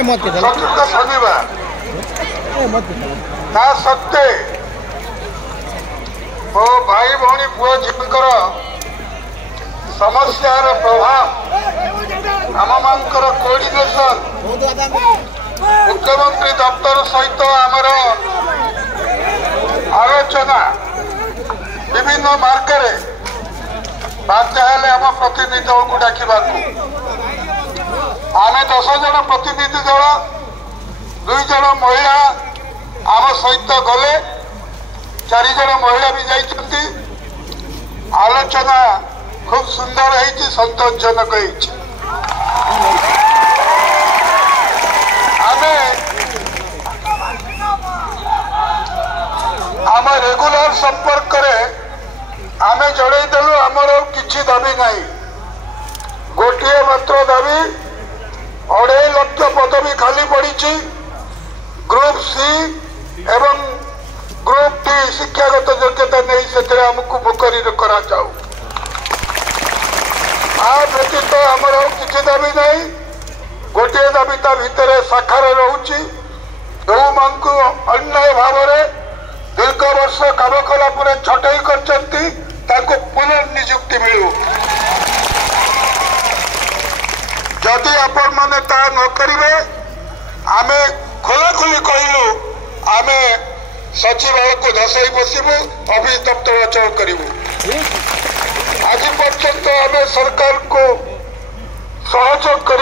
चतुर्थ शनिवार ता सत्ते मो भाई भौणी पुओ झीकर समस्यार प्रभाव आम मानकर कोऑर्डिनेशन मुख्यमंत्री दफ्तर सहित आमर आलोचना विभिन्न मार्गरे बाध्य हेले आम प्रतिनिधि दल को डाक आम 10 जन प्रतिनिधि दल 2 जन महिला आम सहित गले 4 जन महिला भी जाइछंती। आलोचना खूब सुंदर है, संतोषजनक है। आम रेगुलर संपर्क आम जड़ेदेलु आमर किसी दाबी नहीं, गोटे मात्र दाबी 2.5 लाख पदवी खाली पड़ी ग्रुप सी एवं ग्रुप डी शिक्षागत योग्यता नहीं से आमको मुकरी करा जाऊ। व्यतीत आमर किसी दाबी नहीं, गोटे दाबी ता भितर शाखार रोचे जो मान को अन्याय भाव दीर्घ वर्ष काम कला छटई कर पुनर्निजुक्ति मिलू। जदि आपण मैंने ता न करेंगे आम खोलाखोली कहलु आम सचिवालय को धसई बसबू अफिस दफ्तर अचल करूँ। आज पर्यंत आम सरकार को सहयोग कर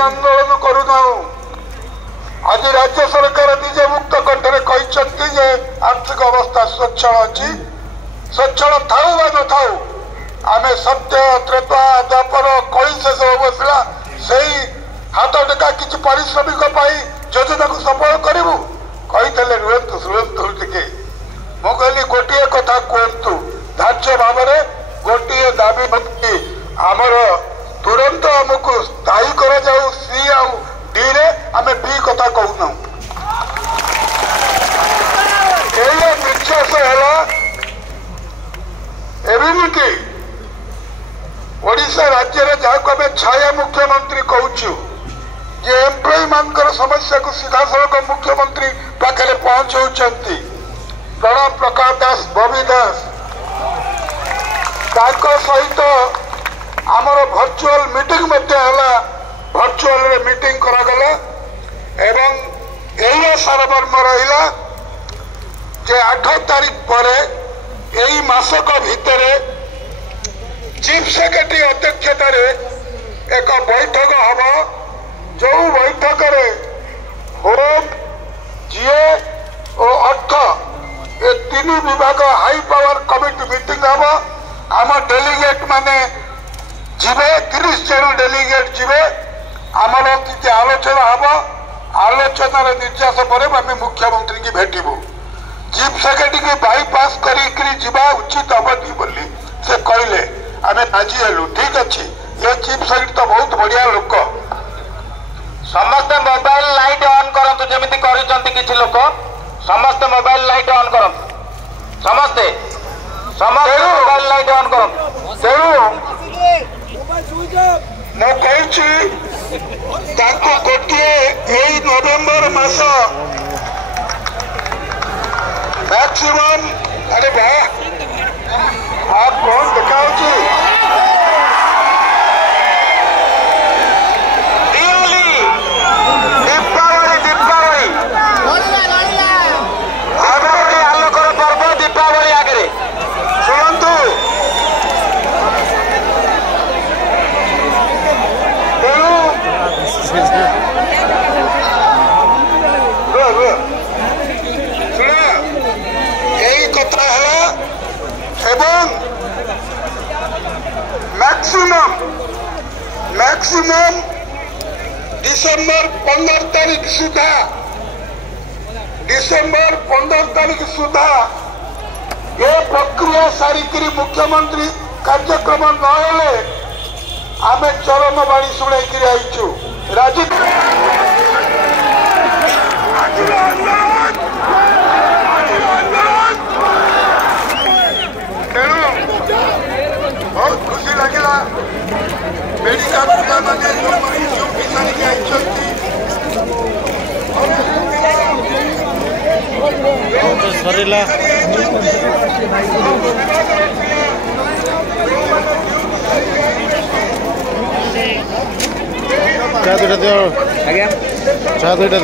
आंदोलन करूना। आज राज्य सरकार निजे मुक्त कंठे कहते आर्थिक अवस्था स्वच्छल अच्छी, स्वच्छल थाऊ बा न थाऊ आम सत्य त्रेता द्वापर कली शेष बसला से हाथ टेका किसी पारिश्रमिक योजना को सफल करूँ कही रुहतु शुणु टे मुझे गोटे कथा कहतु धार्य भाव गोटे दाबी भक्ति आमर तुरंत आमको स्थायी कर जाऊ सी आउ डी रे आम बी कथा कहूना। निर्देश है ओडिशा राज्य में जहाँ आम छाया मुख्यमंत्री कहूँ जे एम्प्लॉय मानकर समस्या को सीधा सड़क मुख्यमंत्री पाखे पहुंचाऊँच। प्रणव प्रकाश दास बबी दास सहित आमर भर्चुआल मीटिंग भर्चुआल मीटिंग करागला एवं यही सारमर्म रहा जे 8 तारीख पर यही मासक भितर चीफ सेक्रेटरी अध्यक्षतार एक बैठक हम जो बैठक होम जीए और अर्थ ये 3 विभाग हाई पावर कमिटी मीटिंग हम आम डेलीगेट माने जीवे 30 जन डेलीगेट जीवे आमर किसी आलोचना हम आलोचनार निर्देश पर आम मुख्यमंत्री की भेटबू। चीफ सेक्रेटरी की बाईपास कर उचित हेनी बोली से कहले आम राजी हेलु। ठीक अच्छे ये चीफ सेक्रेटरी तो बहुत बढ़िया लोक। समस्त मोबाइल लाइट ऑन करंतु जेमिति करिसंती किछि लोक समस्त मोबाइल लाइट ऑन करंतु समस्ते मोबाइल लाइट ऑन करंतु। मैं कही गोटे यही नवेम्बर मास मैक्सिमम अरे वाह आप कौन देखा मैक्सिमम डिसेंबर 15 तारीख सुधा ये प्रक्रिया सारिक मुख्यमंत्री कार्यक्रम नहेले आम चरम बाणी शुणाई आईचु। राजीव तेणु बहुत खुशी लगे मेडिकल ପିଲାମାନେ ଯେଉଁମାନେ ଡ୍ୟୁଟି ସାରିକି ଆସିଛନ୍ତି ସରିଲା ଚା ଦୁଇଟା ଦିଅ ଆଜ୍ଞା ଚା ଦୁଇଟା